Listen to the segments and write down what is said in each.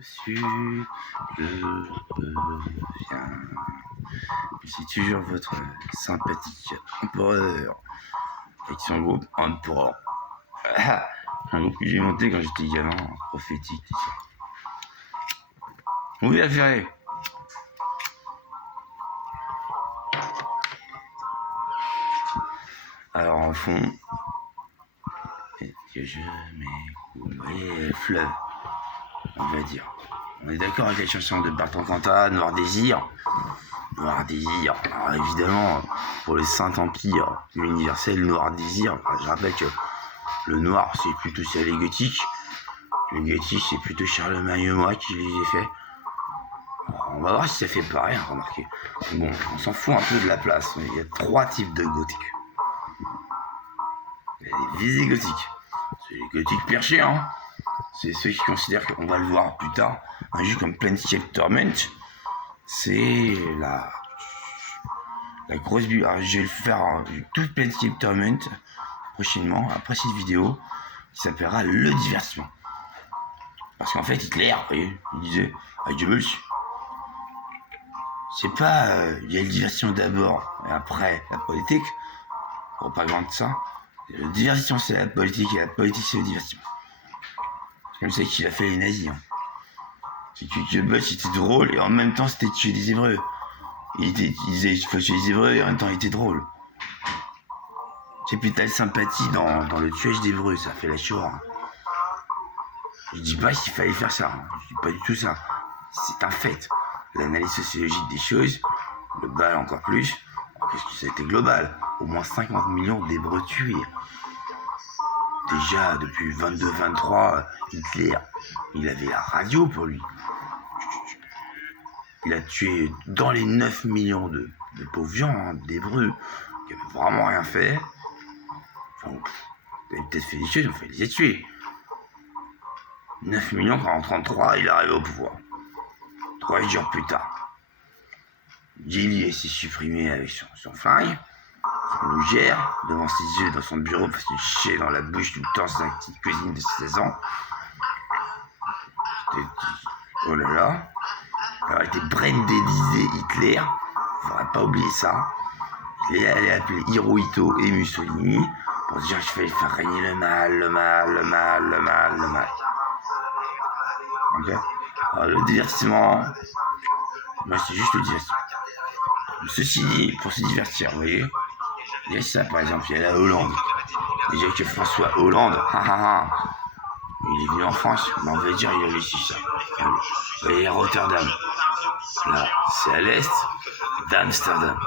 Reçu, je reviens. Je suis toujours votre sympathique empereur. Avec son groupe Emperor. Un groupe que j'ai monté quand j'étais gamin, prophétique, tout ça. Oui, affairé. Alors en fond, que je m'écoule fleuve, on va dire. On est d'accord avec la chanson de Bertrand Cantat, Noir Désir. Noir Désir. Alors évidemment, pour le Saint-Empire universel, Noir Désir, je rappelle que le noir, c'est plutôt chez les gothiques. Le gothique, c'est plutôt Charlemagne et moi qui les ai fait. Alors, on va voir si ça fait pareil, remarquez. Bon, on s'en fout un peu de la place. Il y a 3 types de gothiques. Il y a les visigothiques. C'est les gothiques perchés, hein. C'est ceux qui considèrent qu'on va le voir plus tard. Un jeu comme Planescape Torment, c'est la grosse bulle. Alors, je vais le faire tout Planescape Torment prochainement, après cette vidéo, qui s'appellera Le Divertissement. Parce qu'en fait, Hitler, vous voyez, il disait à Goebbels, c'est pas, il y a le divertissement d'abord, et après la politique, pour pas grand de ça. Le divertissement, c'est la politique, et la politique, c'est le divertissement. C'est comme ça qu'il a fait les nazis. Hein. C'est que Goebbels, c'était drôle, et en même temps, c'était tuer des Hébreux. Il disait, il faut tuer les Hébreux, et en même temps, il était drôle. Capitale sympathie dans le tuage d'Hébreux, ça fait la Shoah. Hein. Je dis pas qu'il fallait faire ça, hein. Je dis pas du tout ça. C'est un fait. L'analyse sociologique des choses, globale encore plus, parce que ça a été global. Au moins 50 millions d'Hébreux tués. Déjà, depuis 22-23, Hitler, il avait la radio pour lui. Il a tué dans les 9 millions de pauvres gens, hein, d'Hébreux, qui n'avaient vraiment rien fait. Enfin, il avait peut-être fait des choses, mais il fallait les tuer. 9 millions quand en 33, il arrive au pouvoir. 3 jours plus tard, Gilly s'est supprimé avec son flingue, son lougère, devant ses yeux dans son bureau parce qu'il chiait dans la bouche tout le temps sa petite cuisine de 16 ans. Oh là là. Alors, il était brain-dédisé Hitler, il ne faudrait pas oublier ça. Il est allé appeler Hirohito et Mussolini pour dire qu'il fallait faire régner le mal, le mal, le mal, le mal, le mal. Ok. Alors, le divertissement, moi c'est juste le divertissement. Ceci dit, pour se divertir, vous voyez, il y a ça par exemple, il y a la Hollande. Déjà que François Hollande, il est venu en France, mais on va dire il a laissé ça. Vous voyez, Rotterdam, là c'est à l'est d'Amsterdam.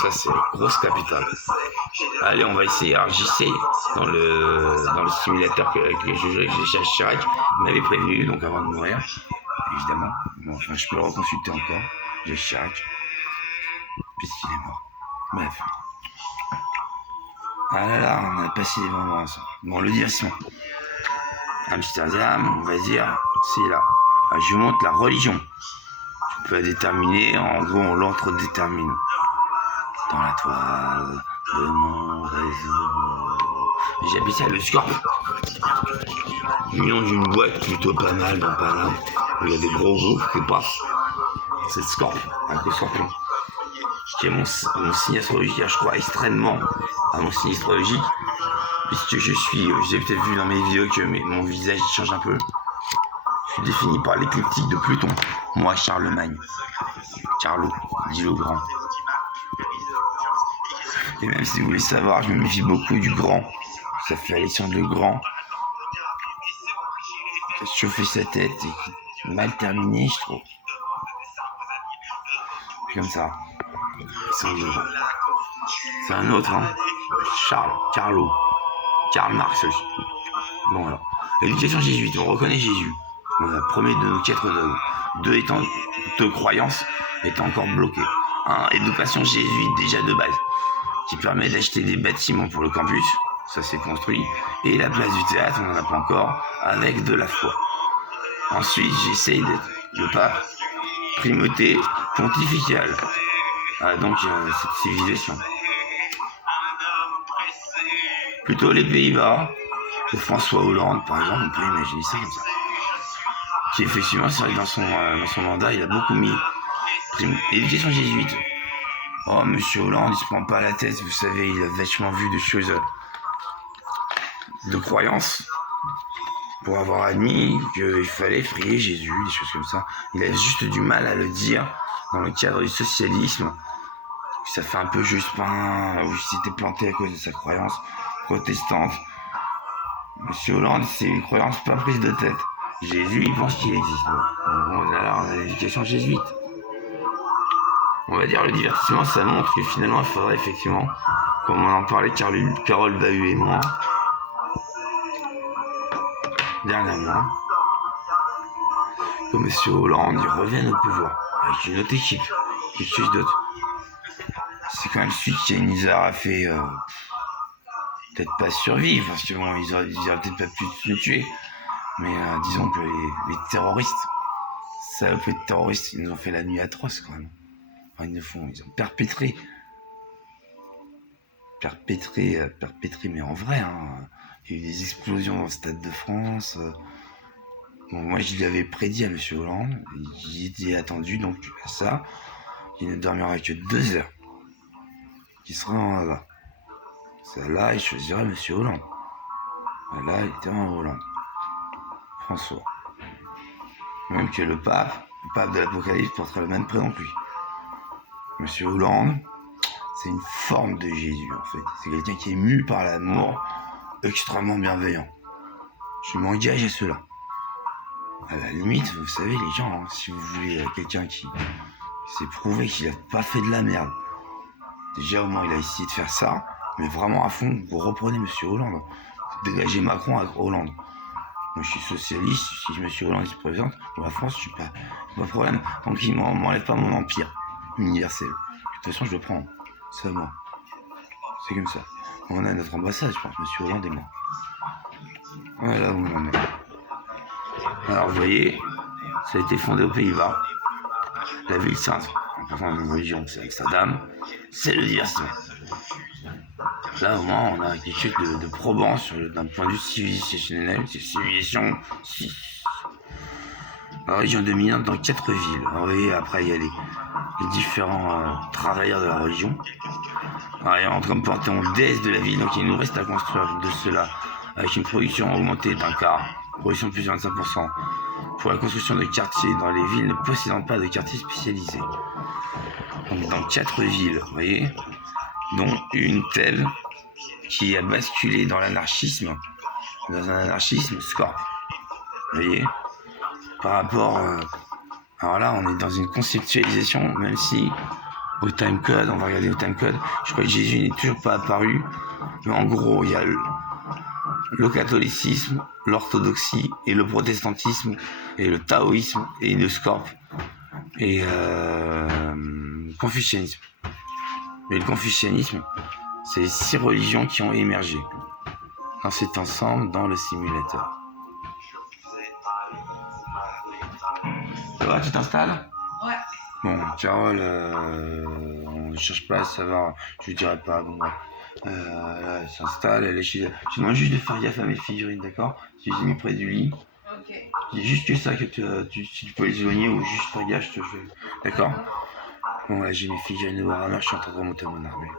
Ça c'est la grosse capitale. Allez, on va essayer. Alors j'essaye dans le simulateur avec les jeux avec Jacques Chirac. Il m'avait prévenu, donc avant de mourir, évidemment. Bon, enfin, je peux le reconsulter encore, Jacques Chirac, puisqu'il est mort. Bref. Ah là là, on a passé des moments ensemble. Bon, le divertissement. Amsterdam, on va dire, c'est là. Ah, je vous montre la religion. Tu peux la déterminer, en gros, on l'entre-détermine. Dans la toile de mon réseau. J'ai appelé ça le Scorp. Mignon d'une boîte plutôt pas mal dans Paname, où il y a des gros groupes qui passent. C'est le Scorp, avec le scorpion. Qui est mon signe astrologique, je crois extrêmement à mon signe astrologique, puisque je suis, vous avez peut-être vu dans mes vidéos que mon visage change un peu. Je suis défini par l'écliptique de Pluton. Moi, Charlemagne. Carlo, dit le grand. Et même si vous voulez savoir, je me méfie beaucoup du grand. Ça fait Alexandre le Grand. Qui a chauffé sa tête et qui mal terminé, je trouve. Comme ça. C'est un autre, hein. Carlo. Karl Marx aussi. Bon alors. L'éducation jésuite, on reconnaît Jésus. Le premier de nos 4 dogmes. Deux croyances étant encore bloquées. Éducation jésuite déjà de base, qui permet d'acheter des bâtiments pour le campus, ça s'est construit, et la place du théâtre, on n'en a pas encore, avec de la foi. Ensuite, j'essaye d'être le pape, primauté pontificale. Donc, cette civilisation. Plutôt les Pays-Bas, de François Hollande, par exemple, on peut imaginer ça comme ça. Puis effectivement, c'est vrai que dans son mandat, il a beaucoup mis l'éducation jésuite. Oh, monsieur Hollande, il se prend pas la tête, vous savez, il a vachement vu de choses de croyances pour avoir admis qu'il fallait prier Jésus, des choses comme ça. Il a juste du mal à le dire dans le cadre du socialisme. Ça fait un peu juste pain, où il s'était planté à cause de sa croyance protestante. Monsieur Hollande, c'est une croyance pas prise de tête. Jésus, il pense qu'il existe. Bon, alors, on a l'éducation jésuite. On va dire le divertissement, ça montre que finalement, il faudrait effectivement, comme on en parlait Carole Bahut et moi, dernièrement, que monsieur Hollande, il revienne au pouvoir, avec une autre équipe, quelque chose d'autre. C'est quand même celui qui nous aura fait peut-être pas survivre, parce que bon, ils auraient peut-être pas pu nous tuer, mais disons que les terroristes, saloperies de terroristes, ils nous ont fait la nuit atroce quand même. Enfin, ils ont perpétré, mais en vrai, hein. Il y a eu des explosions dans le Stade de France. Bon, moi, je lui avais prédit à monsieur Hollande, il était attendu donc à ça, il ne dormira que 2 heures. Qui sera là. Celle-là, il choisirait monsieur Hollande. Là, il était en Hollande. François. Même que le pape de l'Apocalypse porterait le même prénom que lui. Monsieur Hollande, c'est une forme de Jésus en fait. C'est quelqu'un qui est mu par l'amour, extrêmement bienveillant. Je m'engage à cela. À la limite, vous savez les gens, hein, si vous voulez quelqu'un qui s'est prouvé qu'il n'a pas fait de la merde. Déjà au moins il a essayé de faire ça, mais vraiment à fond, vous reprenez monsieur Hollande. Vous dégagez Macron avec Hollande. Moi je suis socialiste, si monsieur Hollande se présente, pour la France, je suis pas de problème. Donc il m'enlève pas mon empire universel. De toute façon je le prends. C'est à moi. C'est comme ça. On a notre ambassade, je pense, monsieur Hollande et moi. Voilà où on en est. Alors vous voyez, ça a été fondé aux Pays-Bas. La ville sainte, en passant d'une religion, c'est Amsterdam, c'est le divertissement. Là au moins on a quelque chose de probant d'un point de vue civilisationnel, c'est civilisation 6. La religion dominante dans 4 villes. Alors, vous voyez, après il y a les différents travailleurs de la religion. Alors, il y a entre comme panthéon déesse de la ville, donc il nous reste à construire de cela avec une production augmentée d'un quart, production de plus de 25%, pour la construction de quartiers dans les villes ne possédant pas de quartiers spécialisés. Donc dans 4 villes, vous voyez, dont une telle qui a basculé dans l'anarchisme, dans un anarchisme Scorp. Vous voyez, par rapport... alors là, on est dans une conceptualisation, même si au timecode, on va regarder au timecode, je crois que Jésus n'est toujours pas apparu, mais en gros, il y a le catholicisme, l'orthodoxie et le protestantisme et le taoïsme et le Scorp et le confucianisme. Mais le confucianisme, c'est les 6 religions qui ont émergé dans cet ensemble dans le simulateur. Ça va, tu t'installes ? Ouais. Bon, Carole, on ne cherche pas à savoir, je ne dirais pas, bon, elle s'installe, elle est chez elle. Je demande juste de faire gaffe à mes figurines, d'accord ? Je les ai mis près du lit. Ok. Il y a juste que ça que si tu peux les éloigner ou juste faire gaffe, je te fais. D'accord ? Bon, là, j'ai mes figurines de Warhammer, je suis en train de remonter mon armée.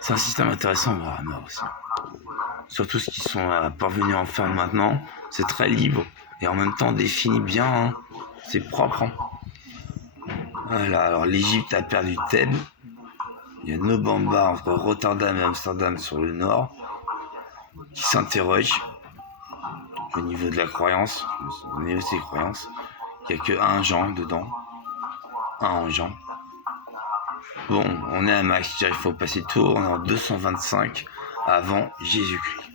C'est un système intéressant, Warhammer aussi. Surtout ceux qui sont parvenus en faire maintenant, c'est très libre et en même temps défini bien, hein. C'est propre, hein. Voilà, alors l'Égypte a perdu Thèbes. Il y a Nobamba entre Rotterdam et Amsterdam sur le nord qui s'interroge au niveau de la croyance, au niveau de ses croyances. Il n'y a que un Jean dedans. Un Jean. Bon, on est à max, il faut passer le tour, on est en 225 avant Jésus-Christ,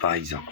par exemple.